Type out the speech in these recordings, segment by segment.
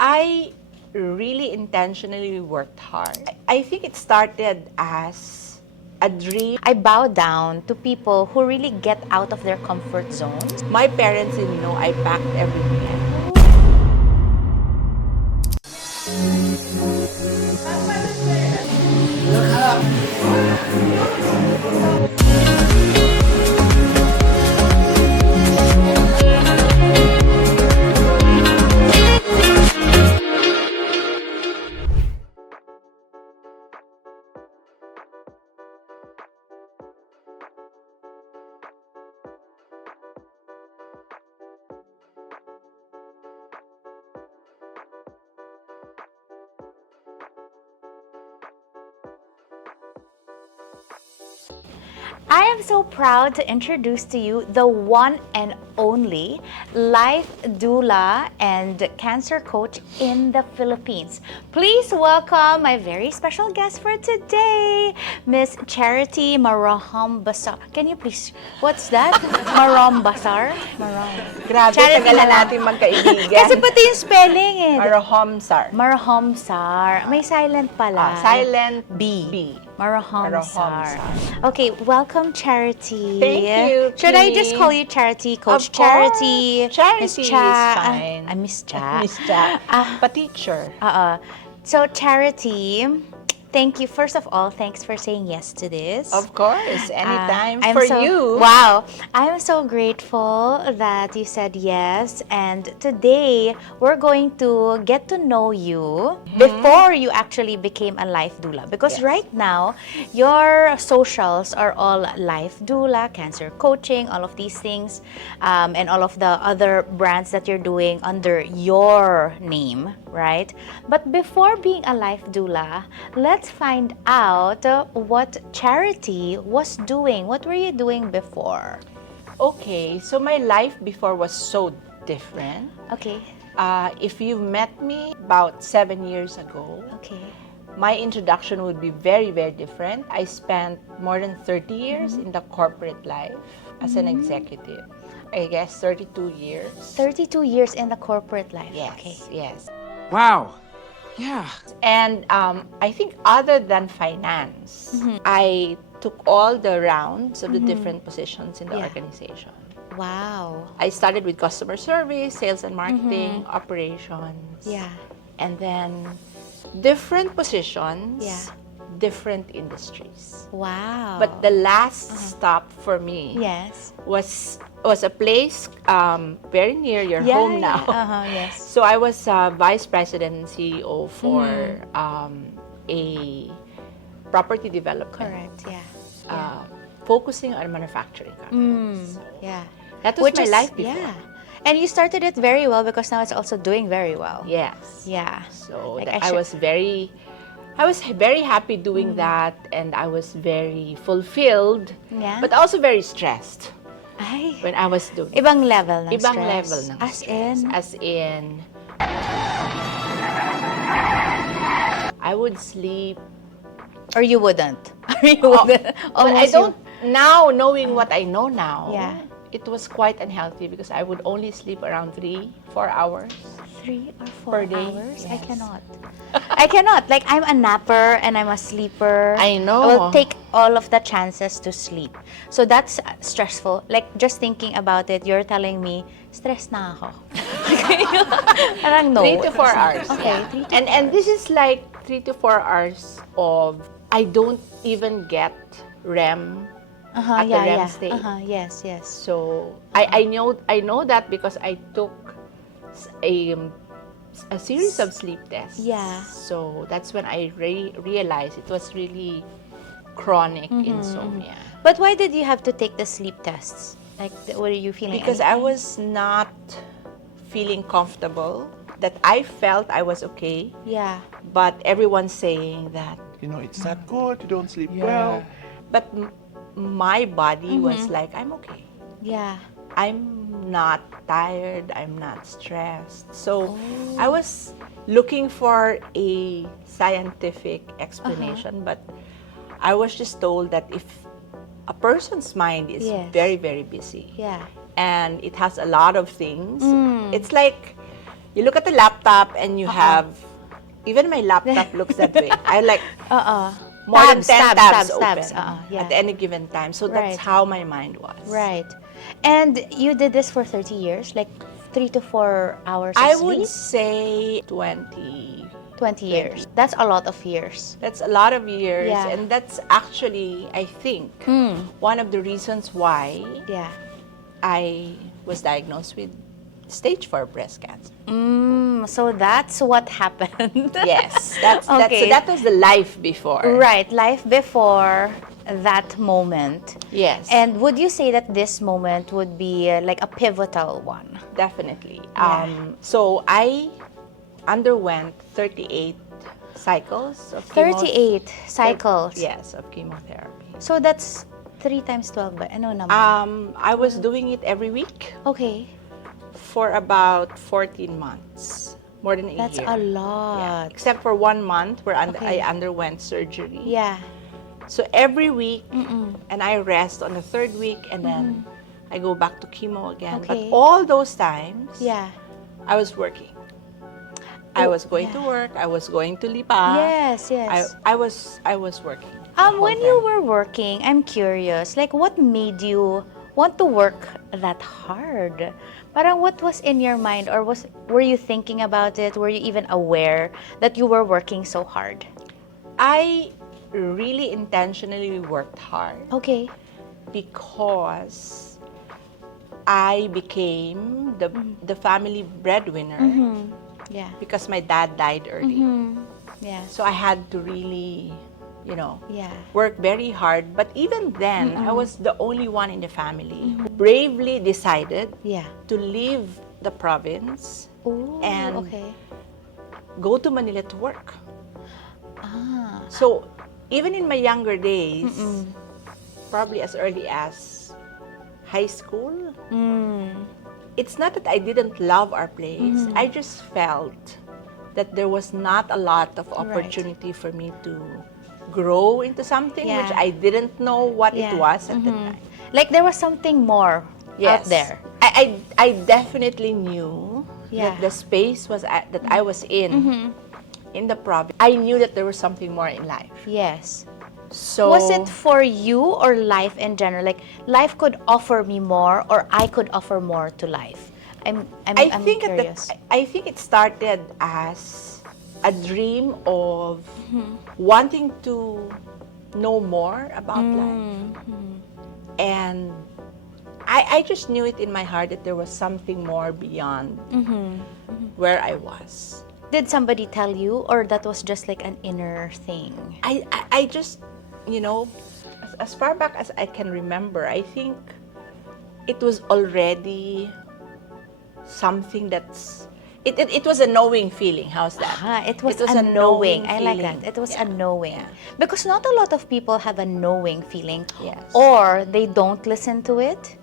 I really intentionally worked hard. I think it started as a dream. I bow down to people who really get out of their comfort zones. My parents didn't know I packed every weekend. I am so proud to introduce to you the one and only life doula and cancer coach in the Philippines. Please welcome my very special guest for today, Miss Charity Marohombsar. Can you please, what's that? Marohombsar? Grabe, Charity tagal na natin magkaibigan. Kasi pati yung spelling eh. Marohombsar. Marohombsar. May silent pala. Silent B. B. Marohombsar. Okay, welcome Charity. Thank you, Should I Kimi. just call you Charity, Coach Of course. Charity? Charity Miss is Cha. fine. Miss Cha. Miss Cha. Pa-teacher. So Charity, thank you. First of all, thanks for saying yes to this. Of course, anytime I'm for so, you. Wow. I'm so grateful that you said yes. And today, we're going to get to know you before you actually became a life doula. Because Yes. right now, your socials are all life doula, cancer coaching, all of these things, and all of the other brands that you're doing under your name, right? But before being a life doula, let's find out what Charity was doing. What were you doing before? Okay, so my life before was so different. Okay. If you met me about 7 years ago, Okay. my introduction would be very, very different. I spent more than 30 years in the corporate life as an executive. I guess 32 years. 32 years in the corporate life. Yes, Okay. yes. Wow. Yeah. And I think other than finance, I took all the rounds of the different positions in the Yeah. organization. Wow. I started with customer service, sales and marketing, operations. Yeah. And then different positions, Yeah. different industries. Wow. But the last stop for me yes. was a place very near your Yeah, home now. Yeah. Yes. So I was vice president and CEO for a property development. Correct. Yeah. Focusing on manufacturing companies. So Yeah. that was my life before. Yeah. And you started it very well because now it's also doing very well. Yes. Yeah. So Like I was very happy doing that, and I was very fulfilled, Yeah. but also very stressed Ay. when I was doing it. Ibang level ng Ibang stress. level ng As stress. in? As in, I would sleep. Or you wouldn't. Or you wouldn't. But I Almost don't, now knowing what I know now, Yeah. it was quite unhealthy because I would only sleep around 3-4 hours. 3 or 4 Per day? hours? I Yes. cannot. I cannot. Like, I'm a napper and I'm a sleeper. I know. I will take all of the chances to sleep. So that's stressful. Like, just thinking about it, you're telling me, stress na ako. Parang no. 3 to 4 hours. Okay, yeah. 3 to And this is like 3 to 4 hours of, I don't even get REM at the REM stage. Yes, yes. So I know that because I took a series of sleep tests. Yeah. So that's when I realized it was really chronic insomnia. But why did you have to take the sleep tests? Like, were you feeling Because I anything? was not feeling comfortable, that I felt I was okay, Yeah. but everyone's saying that. You know, it's not good, you don't sleep well. But my body was like, I'm okay. Yeah. I'm not tired, I'm not stressed. So I was looking for a scientific explanation, but I was just told that if a person's mind is Yes. very, very busy Yeah. and it has a lot of things, it's like you look at the laptop and you have, even my laptop looks that way. I like more than 10 tabs open at any given time. So that's how my mind was. Right. And you did this for 30 years, like 3 to 4 hours of I sleep? would say 20 years. That's a lot of years. That's a lot of years, Yeah. and that's actually, I think, one of the reasons why Yeah. I was diagnosed with stage 4 breast cancer. So that's what happened. Yes, so Okay. that was the life before. Right, life before that moment. Yes, And would you say that this moment would be like a pivotal one? definitely. Yeah. So I underwent 38 cycles of 38 cycles. Yes, of chemotherapy. So that's 3 times 12 ba? Ano naman? I was doing it every week Okay. for about 14 months, more than a That's year. a Yeah, lot. except for 1 month where Okay. I underwent surgery. Yeah. So every week, and I rest on the 3rd week, and then I go back to chemo again. Okay. But all those times, Yeah. I was working. I was going to work. I was going to Lipa. Yes, yes. I was working. the whole When you time. were working, I'm curious, like what made you want to work that hard? Parang what was in your mind, or were you thinking about it? Were you even aware that you were working so hard? I really intentionally worked hard Okay. because I became the family breadwinner Yeah. because my dad died early. Yeah. So I had to really, Yeah. work very hard. But even then, I was the only one in the family who bravely decided Yeah. to leave the province Oh, and okay. go to Manila to work. Ah. So even in my younger days, probably as early as high school, it's not that I didn't love our place. I just felt that there was not a lot of opportunity for me to grow into something which Yeah. I didn't know what it Yeah. was at the time. Like there was something more out there. I definitely knew Yeah. that the space that I was in the province. I knew that there was something more in life. Yes. So Was it for you or life in general? Like life could offer me more, or I could offer more to life. I'm curious. I think it started as a dream of wanting to know more about life. And I just knew it in my heart that there was something more beyond where I was. Did somebody tell you, or that was just like an inner thing? I just, as far back as I can remember, I think it was already something it was a knowing feeling. How's that? It was a a knowing. I like feeling. that. It was a Yeah. knowing. Yeah. Because not a lot of people have a knowing feeling. Yes. Or they don't listen to it.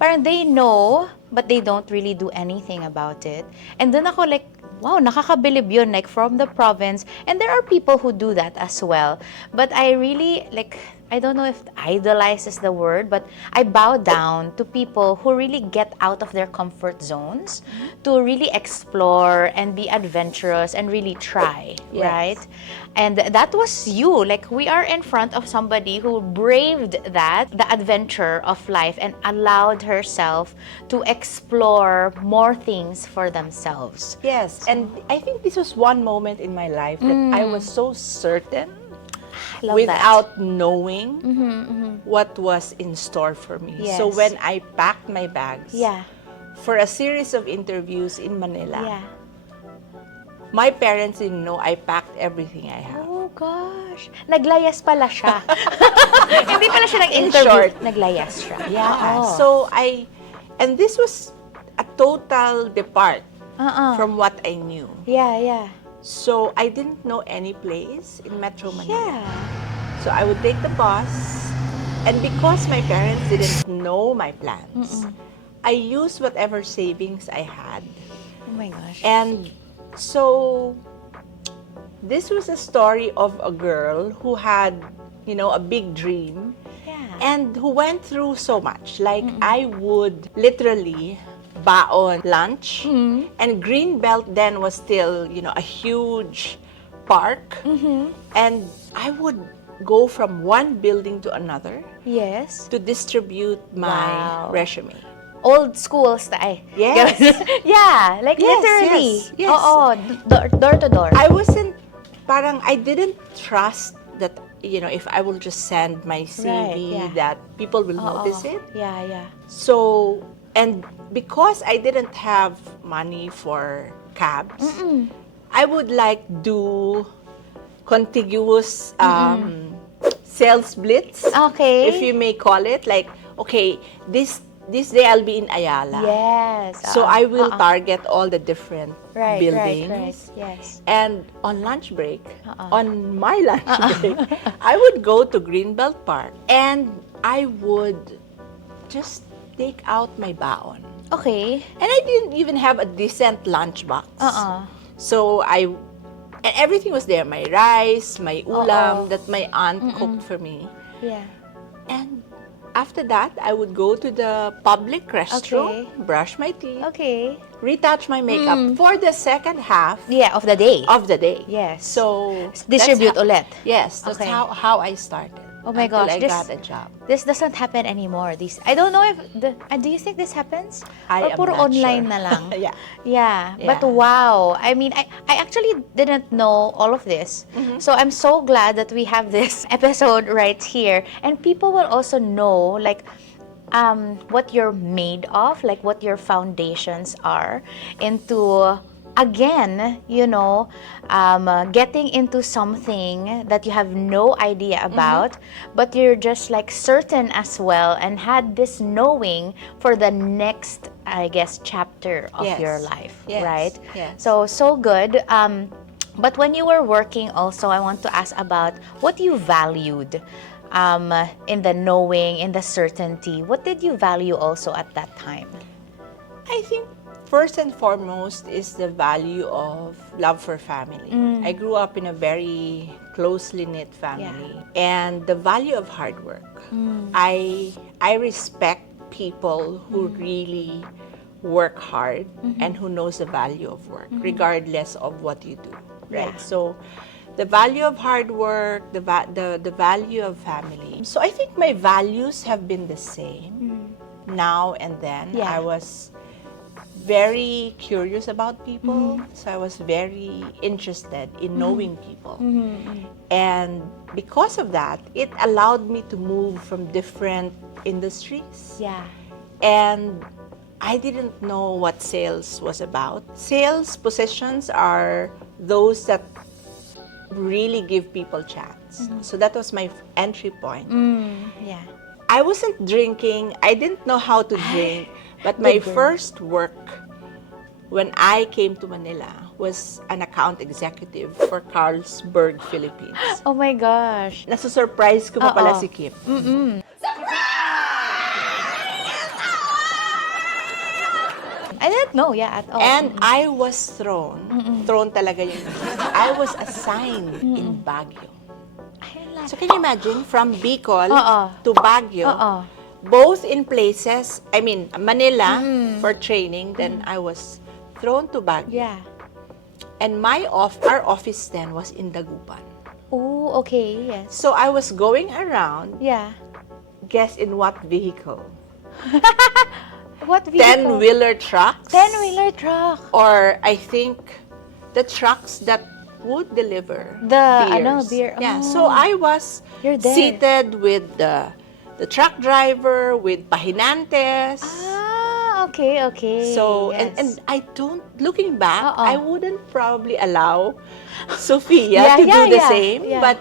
Parang they know, but they don't really do anything about it. And then ako like, wow, nakakabilib yun, like from the province. And there are people who do that as well. But I really, I don't know if idolize is the word, but I bow down to people who really get out of their comfort zones to really explore and be adventurous and really try, Yes. right? And that was you. Like, we are in front of somebody who braved the adventure of life, and allowed herself to explore more things for themselves. Yes, and I think this was one moment in my life that I was so certain Love without knowing what was in store for me. Yes. So when I packed my bags Yeah. for a series of interviews in Manila, Yeah. my parents didn't know I packed everything I have. Oh gosh. Naglayas pala siya. Hindi pala siya In nag-interview. short. Naglayas siya. Yeah. Oo. So and this was a total depart from what I knew. Yeah, yeah. So I didn't know any place in Metro Manila. Yeah. So I would take the bus, and because my parents didn't know my plans, I used whatever savings I had. Oh my gosh. And so this was a story of a girl who had, a big dream Yeah. and who went through so much. Like I would literally baon lunch. And Greenbelt then was still, a huge park. And I would go from one building to another Yes. to distribute my Wow. resume. Old school style. Yes. Yeah, like Yes, literally. yes, yes. Oo, door to door. I didn't trust that, if I will just send my CV, Right, yeah. that people will Oo. notice it. Yeah, yeah. So, and because I didn't have money for cabs, I would do contiguous sales blitz, Okay. if you may call it. Like, okay, this day I'll be in Ayala. Yes. So I will target all the different Right, buildings. right. Yes. And on lunch break, on my lunch break, I would go to Greenbelt Park and I would just take out my baon. Okay. And I didn't even have a decent lunchbox. So and everything was there. My rice, my ulam that my aunt cooked for me. Yeah. And after that, I would go to the public restroom, Okay. brush my teeth, Okay. retouch my makeup for the second half Yeah, of the day. of the day. Yes. So Distribute that's ulit. Yes, that's Okay. how I started. Oh my until gosh, I this- got a job. This doesn't happen anymore. I don't know if do you think this happens? I Or am puro not online sure. na lang? Yeah. Yeah. But Yeah. wow. I mean, I actually didn't know all of this. So I'm so glad that we have this episode right here. And people will also know, like, what you're made of, like what your foundations are into, again, getting into something that you have no idea about, but you're just like certain as well and had this knowing for the next, I guess, chapter of Yes. your life, Yes. right? Yes. So good. But when you were working also, I want to ask about what you valued in the knowing, in the certainty. What did you value also at that time? I think first and foremost is the value of love for family. I grew up in a very closely knit family, and the value of hard work. I respect people who really work hard and who knows the value of work, regardless of what you do. Right. Yeah. So the value of hard work, the value of family. So I think my values have been the same now and then. Yeah. I was very curious about people, so I was very interested in knowing people. And because of that, it allowed me to move from different industries. Yeah. And I didn't know what sales was about. Sales positions are those that really give people chance. So that was my entry point. Yeah. I wasn't drinking. I didn't know how to drink. But my Good girl. first work when I came to Manila was an account executive for Carlsberg, Philippines. Oh my gosh. Nasa-surprise ko pa pala si Kim. I didn't know, yeah, at all. And I was thrown talaga yun. I was assigned in Baguio. So can you imagine, from Bicol to Baguio, both in places, I mean, Manila for training, then I was thrown to Baguio. Yeah. And our office then was in Dagupan. Oh, okay, yes. So I was going around, Yeah. guess in what vehicle? What vehicle? 10-wheeler trucks. 10-wheeler truck. Or I think the trucks that would deliver The, beers. beer. Yeah, Oh. so I was You're there. seated with the truck driver, with pahinantes. Ah, okay. So, yes. and I don't, looking back, Uh-oh. I wouldn't probably allow Sophia Yeah, to do the yeah, same. yeah. But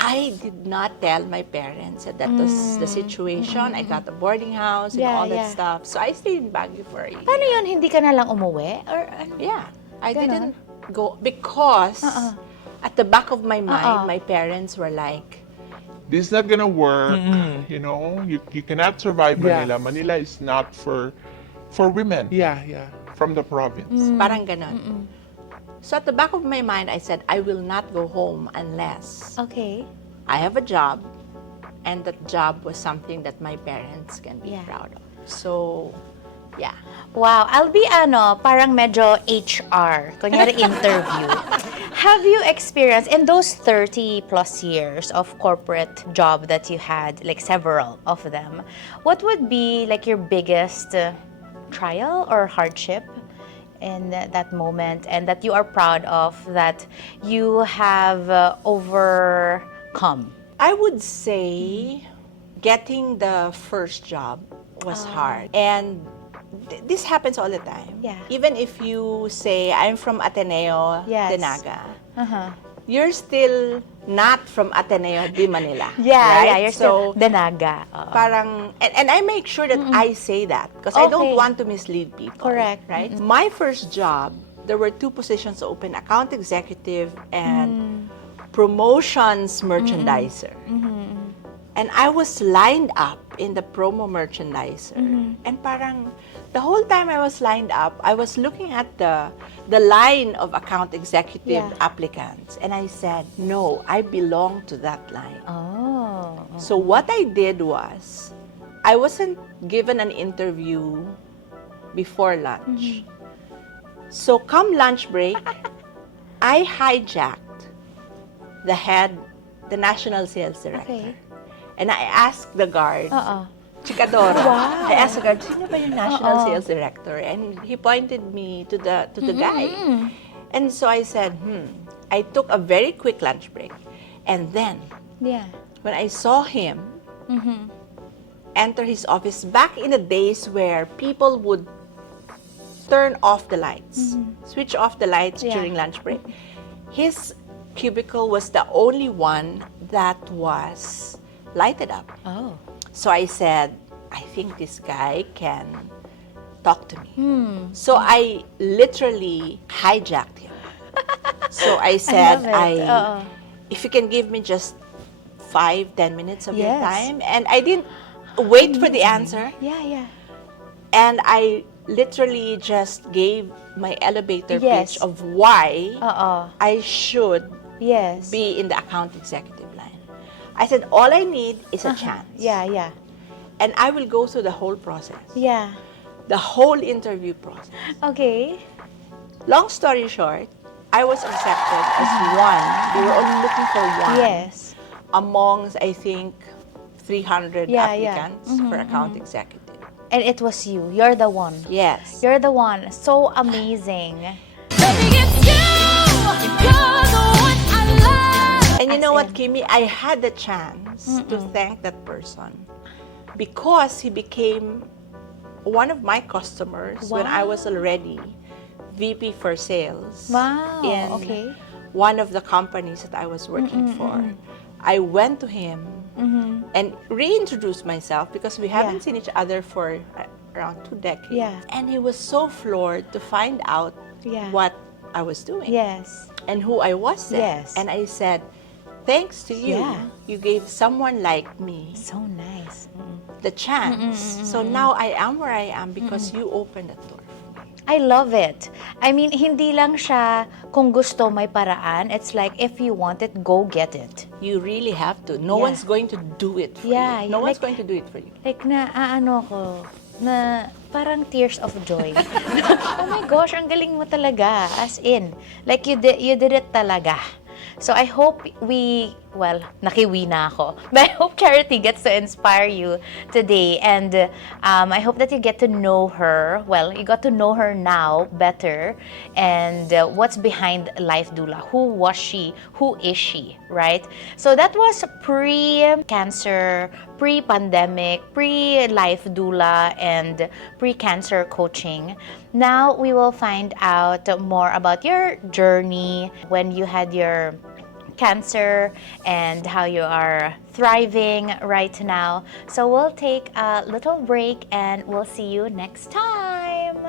I did not tell my parents that was the situation. I got a boarding house and Yeah, all that yeah. stuff. So I stayed in Baguio for a year. Paano yun? Hindi ka na lang umuwi? Or ano? Yeah, I Ganon? didn't go because at the back of my mind, Uh-uh. my parents were like, This is not gonna work. You know, you cannot survive Yeah. Manila. Manila is not for women. Yeah. From the province. parang ganon. So at the back of my mind, I said, I will not go home unless Okay. I have a job, and that job was something that my parents can be Yeah. proud of. So Yeah. Wow, I'll be parang medyo HR, kunyari interview. Have you experienced in those 30 plus years of corporate job that you had, like several of them, what would be like your biggest trial or hardship in that moment, and that you are proud of that you have overcome? I would say getting the first job was hard. And this happens all the time. Yeah. Even if you say, I'm from Ateneo Yes. de Naga, Uh-huh. you're still not from Ateneo de Manila. Yeah, right? yeah, you're So, still Denaga. Oo. parang, and I make sure that I say that because I don't Okay. want to mislead people. Correct. Right? My first job, there were 2 positions open, account executive and promotions merchandiser. And I was lined up in the promo merchandiser. And parang, the whole time I was lined up, I was looking at the line of account executive Yeah. applicants. And I said, no, I belong to that line. Oh. So what I did was, I wasn't given an interview before lunch. So come lunch break, I hijacked the national sales director. Okay. And I asked the guard, Oo. Chikadora, Wow. I asked the guard, sino ba yung national sales director? And he pointed me to the guy. And so I said, I took a very quick lunch break. And then, Yeah. when I saw him enter his office, back in the days where people would turn off the lights, switch off the lights Yeah. during lunch break, his cubicle was the only one that was lighted up. Oh. So I said, I think this guy can talk to me. So I literally hijacked him. So I said, love it. Oo. if you can give me just 5-10 minutes of your Yes. time. And I didn't wait for the answer. Yeah, yeah. And I literally just gave my elevator Yes. pitch of why Oo. I should Yes. be in the account executive line. I said, all I need is a chance. Yeah, yeah. And I will go through the whole process. Yeah. The whole interview process. Okay. Long story short, I was accepted as one. They were only looking for one. Yes. Amongst, I think, 300 Yeah, yeah. applicants for account executive. And it was you. You're the one. Yes. You're the one. So amazing. And you As know what, in- Kimi? I had the chance to thank that person because he became one of my customers when I was already VP for sales Wow, in okay. one of the companies that I was working for. I went to him and reintroduced myself because we haven't seen each other for around 2 decades. Yeah. And he was so floored to find out Yeah. what I was doing Yes. and who I was then. Yes. And I said, thanks to you, Yeah. you gave someone like me So nice. the chance. So now I am where I am because you opened the door. I love it. I mean, hindi lang siya kung gusto may paraan. It's like, if you want it, go get it. You really have to. No Yeah. one's going to do it for Yeah, you. No yeah, one's like- going to do it for you. Like, ko, na parang tears of joy. Oh my gosh, ang galing mo talaga. As in, like, you did it talaga. So I hope nakiwi na ako. But I hope Charity gets to inspire you today. And I hope that you get to know her. Well, you got to know her now better. And what's behind Life Doula? Who was she? Who is she? Right? So that was pre-cancer, pre-pandemic, pre-Life Doula, and pre-cancer coaching. Now we will find out more about your journey when you had your cancer and how you are thriving right now. So we'll take a little break and we'll see you next time.